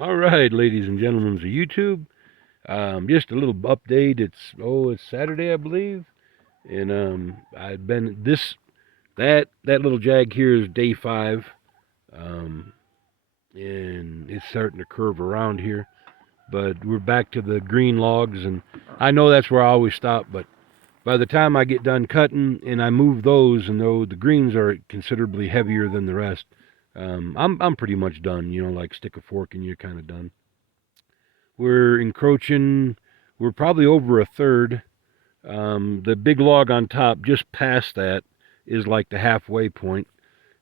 All right, ladies and gentlemen of YouTube. Just a little update. It's Saturday, I believe, and I've been this that little jag here is day 5, um, and it's starting to curve around here. But we're back to the green logs, and I know that's where I always stop. But by the time I get done cutting and I move those, and though the greens are considerably heavier than the rest, I'm pretty much done. Like stick a fork and you're kind of done. We're encroaching. We're probably over a third. The big log on top, just past that, is like the halfway point,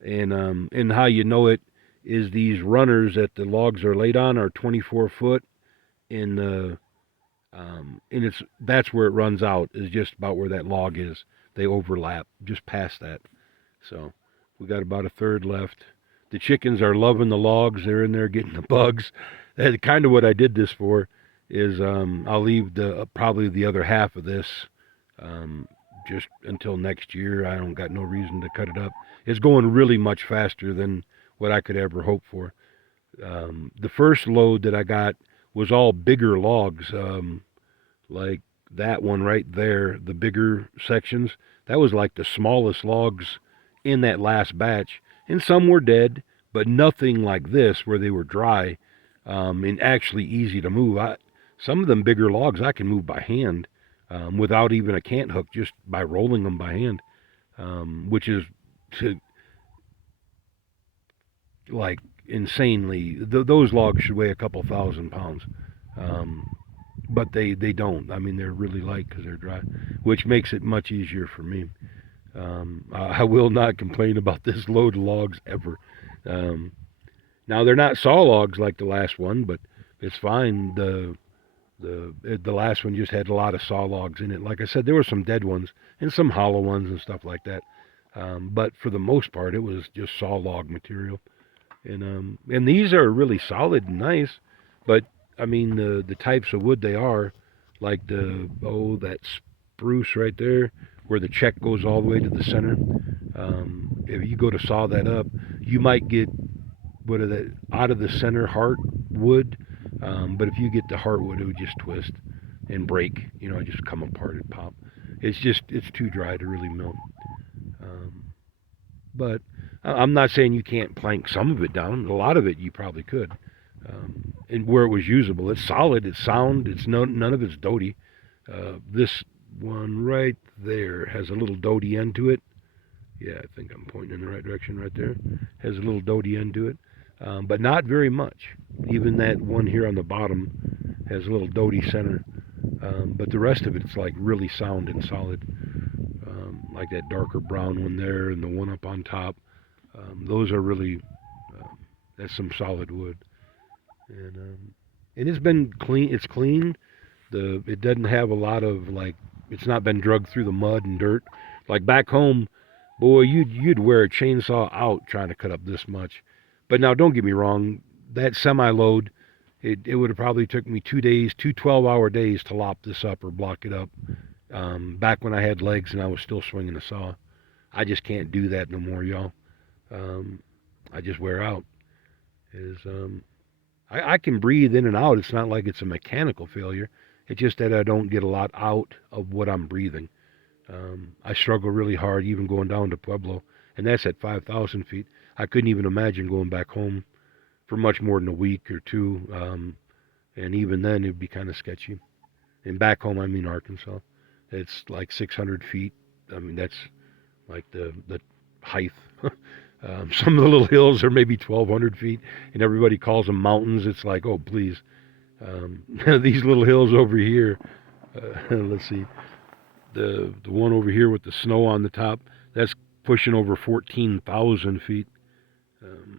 and how you know it is these runners that the logs are laid on are 24 foot, and it's that's where it runs out is just about where that log is. They overlap just past that, so we got about a third left. The chickens are loving the logs. They're in there getting the bugs. That's kind of what I did this for. Is I'll leave the probably the other half of this um, just until next year. I don't got no reason to cut it up. It's going really much faster than what I could ever hope for. The first load that I got was all bigger logs, like that one right there, the bigger sections. That was like the smallest logs in that last batch, and some were dead, but nothing like this where they were dry and actually easy to move. Some of them bigger logs I can move by hand without even a cant hook, just by rolling them by hand, which is to, like insanely. Those logs should weigh a couple thousand pounds, um, but they don't. I mean, they're really light because they're dry, which makes it much easier for me. I will not complain about this load of logs ever. Um, Now they're not saw logs like the last one, but it's fine. The last one just had a lot of saw logs in it. Like I said, there were some dead ones and some hollow ones and stuff like that. But for the most part, it was just saw log material. And these are really solid and nice. But I mean, the types of wood they are, like that spruce right there, where the check goes all the way to the center. If you go to saw that up, you might get what are that out of the center heart wood. But if you get the heartwood, it would just twist and break. Just come apart and pop. It's too dry to really melt. Um, but I'm not saying you can't plank some of it down. A lot of it you probably could. And where it was usable, it's solid, it's sound, it's none of it's doty. This one right there has a little doty end to it. Yeah, I think I'm pointing in the right direction right there. Has a little doty end to it, but not very much. Even that one here on the bottom has a little doty center, but the rest of it's like really sound and solid. Like that darker brown one there and the one up on top. Those are really that's some solid wood, and it's been clean. It's clean. It doesn't have a lot of like it's not been drugged through the mud and dirt. Like back home, boy, you'd wear a chainsaw out trying to cut up this much. But now, don't get me wrong, that semi load, it would have probably took me 2 days, 2 12-hour days to lop this up or block it up. Back when I had legs and I was still swinging a saw, I just can't do that no more, y'all. Um, I just wear out. Is I can breathe in and out. It's not like it's a mechanical failure. It's just that I don't get a lot out of what I'm breathing. I struggle really hard even going down to Pueblo, and that's at 5,000 feet. I couldn't even imagine going back home for much more than a week or two, and even then it'd be kind of sketchy. And back home, I mean Arkansas. It's like 600 feet. I mean that's like the height. Some of the little hills are maybe 1,200 feet, and everybody calls them mountains. It's like, oh please, these little hills over here. Let's see, the one over here with the snow on the top, that's pushing over 14,000 feet.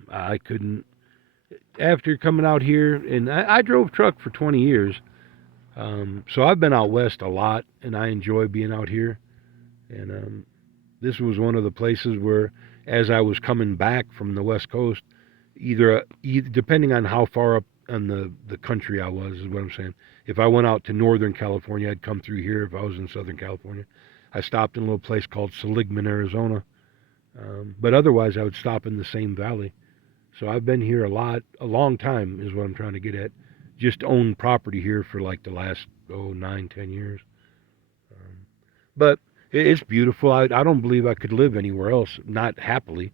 I couldn't. After coming out here, and I drove truck for 20 years, so I've been out west a lot, and I enjoy being out here. And this was one of the places where, as I was coming back from the west coast, either depending on how far up on the country I was, is what I'm saying. If I went out to Northern California, I'd come through here. If I was in Southern California, I stopped in a little place called Seligman, Arizona. But otherwise, I would stop in the same valley. So I've been here a long time is what I'm trying to get at. Just owned property here for like the last 9, 10 years. Um, but it's beautiful. I don't believe I could live anywhere else, not happily.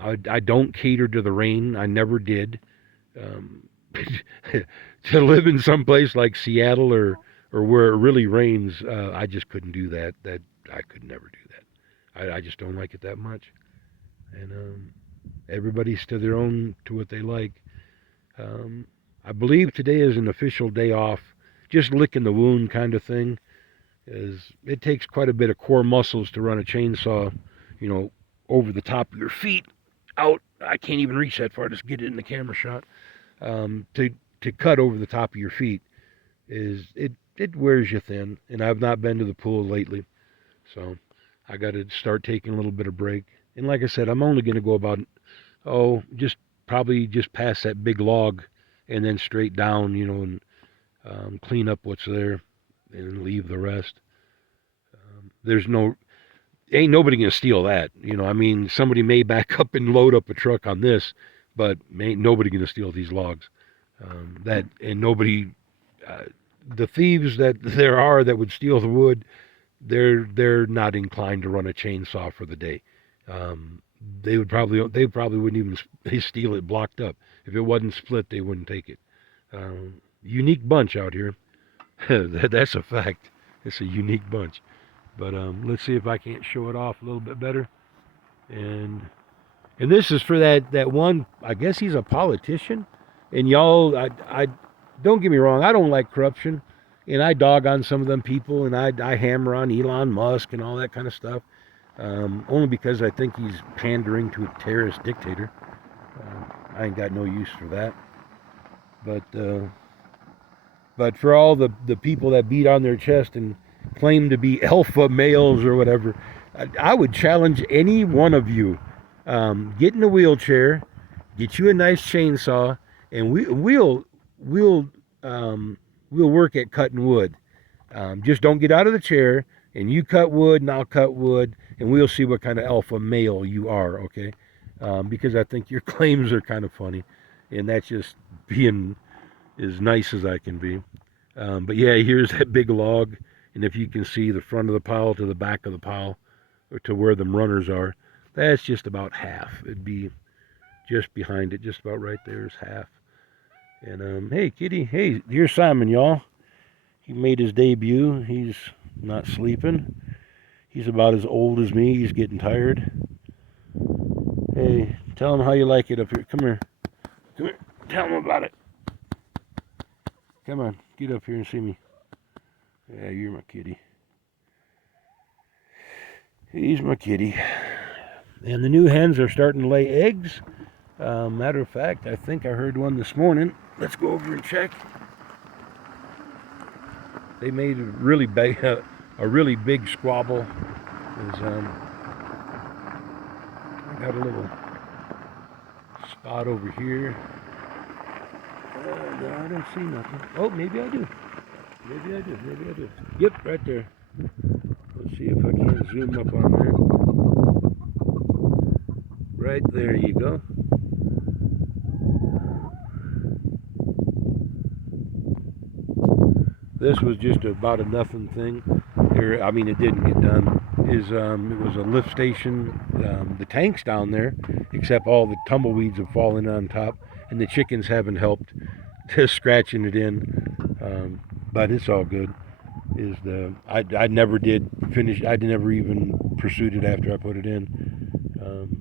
I don't cater to the rain. I never did. Um, to live in some place like Seattle or where it really rains, I just couldn't do that. That I could never do that. I just don't like it that much. And everybody's to their own to what they like. Um, I believe today is an official day off, just licking the wound kind of thing. Is it takes quite a bit of core muscles to run a chainsaw, you know, over the top of your feet, out. I can't even reach that far. Just get it in the camera shot. To cut over the top of your feet is it wears you thin. And I've not been to the pool lately, so I got to start taking a little bit of break. And like I said, I'm only going to go about just probably just past that big log, and then straight down, and clean up what's there, and leave the rest. There's no ain't nobody gonna steal that. I mean, somebody may back up and load up a truck on this, but ain't nobody gonna steal these logs. That and nobody, uh, the thieves that there are that would steal the wood, they're not inclined to run a chainsaw for the day. Um, they probably wouldn't even they steal it blocked up. If it wasn't split, they wouldn't take it. Unique bunch out here. That's a fact. It's a unique bunch. But let's see if I can't show it off a little bit better. And this is for that one. I guess he's a politician. And y'all, I don't get me wrong. I don't like corruption, and I dog on some of them people, and I hammer on Elon Musk and all that kind of stuff. Only because I think he's pandering to a terrorist dictator. I ain't got no use for that. But for all the people that beat on their chest and claim to be alpha males or whatever, I would challenge any one of you. Get in a wheelchair, get you a nice chainsaw, and we'll work at cutting wood. Just don't get out of the chair, and you cut wood, and I'll cut wood, and we'll see what kind of alpha male you are. Okay? Because I think your claims are kind of funny, and that's just being as nice as I can be. But yeah, here's that big log, and if you can see the front of the pile to the back of the pile, or to where the runners are, that's just about half. It'd be just behind it, just about right there is half. And hey, kitty, hey, here's Simon, y'all. He made his debut. He's not sleeping. He's about as old as me. He's getting tired. Hey, tell him how you like it up here. Come here. Come here. Tell him about it. Come on, get up here and see me. Yeah, you're my kitty. He's my kitty. And the new hens are starting to lay eggs. Matter of fact, I think I heard one this morning. Let's go over and check. They made a really big squabble. I got a little spot over here. No, I don't see nothing. Oh, maybe I do. Maybe I do. Yep, right there. Let's see if I can zoom up on there. Right there you go. This was just about a nothing thing. I mean, it didn't get done. It was a lift station. The tank's down there, except all the tumbleweeds have fallen on top, and the chickens haven't helped just scratching it in. But it's all good. I never did finish. I never even pursued it after I put it in.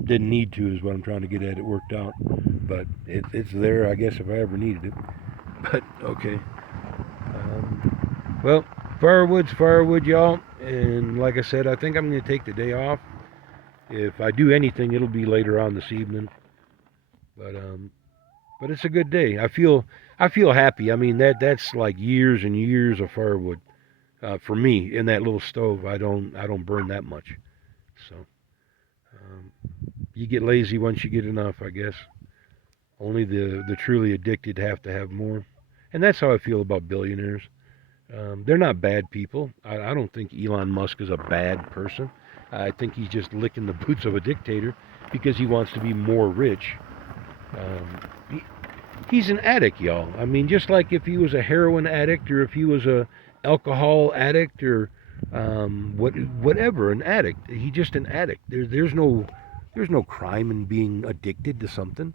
Didn't need to, is what I'm trying to get at. It worked out, but it's there, I guess, if I ever needed it. But okay. Well, firewood, y'all. And like I said, I think I'm going to take the day off. If I do anything, it'll be later on this evening. But it's a good day. I feel happy. I mean, that's like years and years of firewood for me in that little stove. I don't burn that much. So you get lazy once you get enough, I guess. Only the truly addicted have to have more. And that's how I feel about billionaires. They're not bad people. I don't think Elon Musk is a bad person. I think he's just licking the boots of a dictator because he wants to be more rich. He, he's an addict, y'all. I mean, just like if he was a heroin addict or if he was a alcohol addict or whatever, an addict. He's just an addict. There's no crime in being addicted to something.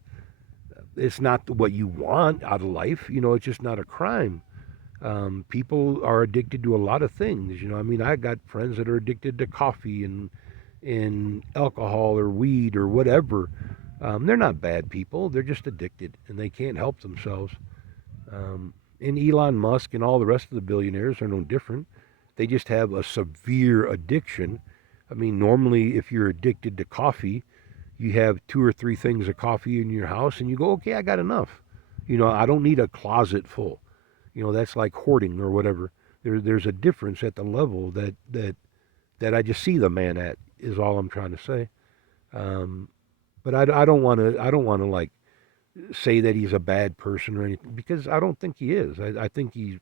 It's not what you want out of life. It's just not a crime. People are addicted to a lot of things. I mean, I got friends that are addicted to coffee and alcohol or weed or whatever. They're not bad people. They're just addicted and they can't help themselves. And Elon Musk and all the rest of the billionaires are no different. They just have a severe addiction. I mean, normally, if you're addicted to coffee, you have 2 or 3 things of coffee in your house and you go, okay, I got enough. I don't need a closet full. That's like hoarding or whatever. There's a difference at the level that I just see the man at, is all I'm trying to say. But I don't want to like say that he's a bad person or anything, because I don't think he is. I think he's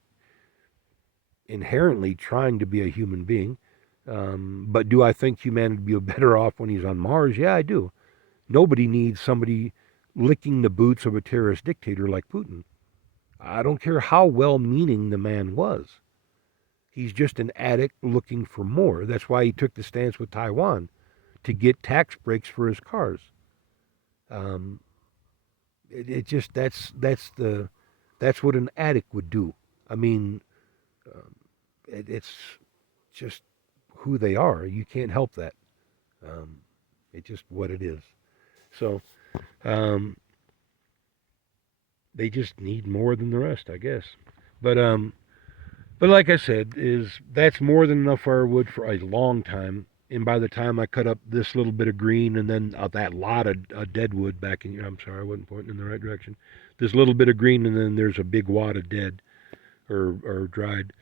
inherently trying to be a human being. But do I think humanity would be better off when he's on Mars? Yeah, I do. Nobody needs somebody licking the boots of a terrorist dictator like Putin. I don't care how well-meaning the man was. He's just an addict looking for more. That's why he took the stance with Taiwan, to get tax breaks for his cars. Um, it just that's what an addict would do. I mean, um, it's just who they are. You can't help that. Um, it's just what it is. So um, they just need more than the rest, I guess. But but like I said, is that's more than enough firewood for a long time. And by the time I cut up this little bit of green and then that lot of dead wood back in, I'm sorry, I wasn't pointing in the right direction. This little bit of green and then there's a big wad of dead or dried.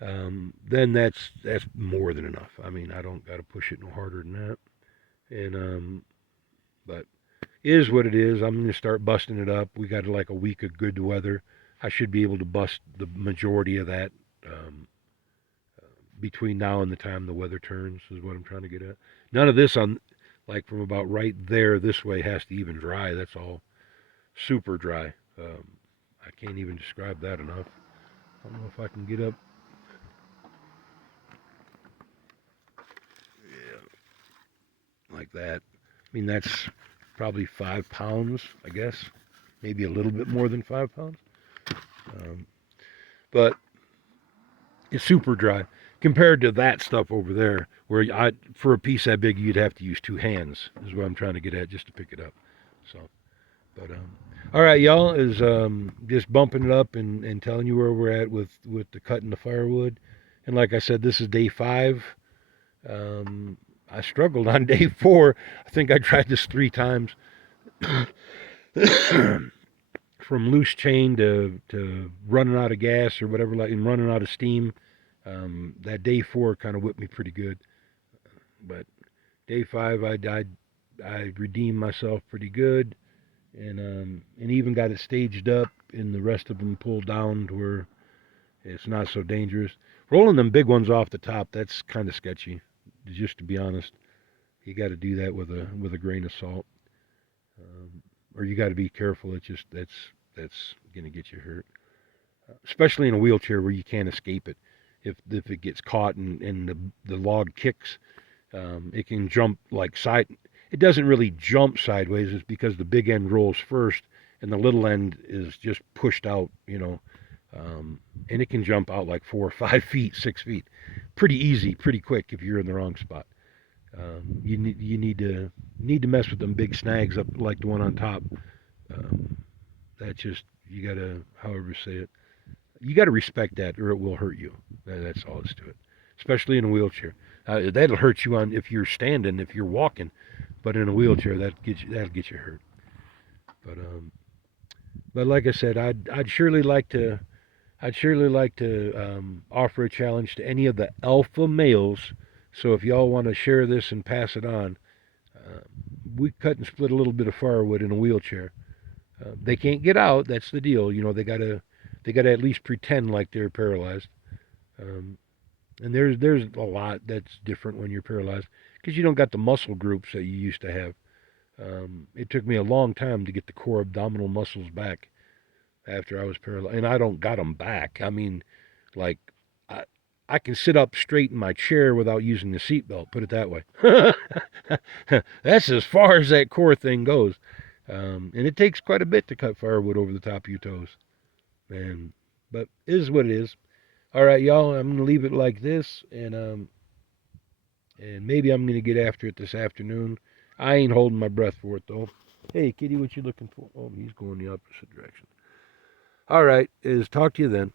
Then that's more than enough. I mean, I don't got to push it no harder than that. And but it is what it is. I'm gonna start busting it up. We got like a week of good weather. I should be able to bust the majority of that um, between now and the time the weather turns. Is what I'm trying to get at. None of this on like from about right there this way has to even dry. That's all super dry. I can't even describe that enough. I don't know if I can get up. Yeah, like that. I mean, that's probably 5 pounds, I guess. Maybe a little bit more than 5 pounds. Um, but it's super dry compared to that stuff over there, where for a piece that big, you'd have to use 2 hands, is what I'm trying to get at just to pick it up. So, but all right, y'all, is just bumping it up and telling you where we're at with the cutting the firewood. And like I said, this is day 5. I struggled on day 4. I think I tried this 3 times. From loose chain to running out of gas or whatever, like, and running out of steam. That day 4 kind of whipped me pretty good, but day 5 I redeemed myself pretty good, and even got it staged up, and the rest of them pulled down to where it's not so dangerous. Rolling them big ones off the top, that's kind of sketchy. Just to be honest, you got to do that with a grain of salt, or you got to be careful. It's just that's gonna get you hurt, especially in a wheelchair where you can't escape it. If it gets caught and the log kicks, it can jump like side. It doesn't really jump sideways. It's because the big end rolls first and the little end is just pushed out. And it can jump out like 4 or 5 feet, 6 feet, pretty easy, pretty quick if you're in the wrong spot. You need to mess with them big snags up like the one on top. Um, that just you gotta, however say it, you gotta respect that, or it will hurt you. That's all it's to it. Especially in a wheelchair, that'll hurt you on if you're standing, if you're walking, but in a wheelchair that'll get you hurt. But but like I said, I'd surely like to offer a challenge to any of the alpha males. So if y'all want to share this and pass it on, uh, we cut and split a little bit of firewood in a wheelchair. They can't get out. That's the deal. They gotta at least pretend like they're paralyzed. Um, and there's a lot that's different when you're paralyzed because you don't got the muscle groups that you used to have. It took me a long time to get the core abdominal muscles back after I was paralyzed, and I don't got them back. I mean, like I I can sit up straight in my chair without using the seatbelt. Put it that way. That's as far as that core thing goes, and it takes quite a bit to cut firewood over the top of your toes. And but it is what it is. All right, y'all. I'm gonna leave it like this, and maybe I'm gonna get after it this afternoon. I ain't holding my breath for it though. Hey, kitty, what you looking for? Oh, he's going the opposite direction. All right, is talk to you then.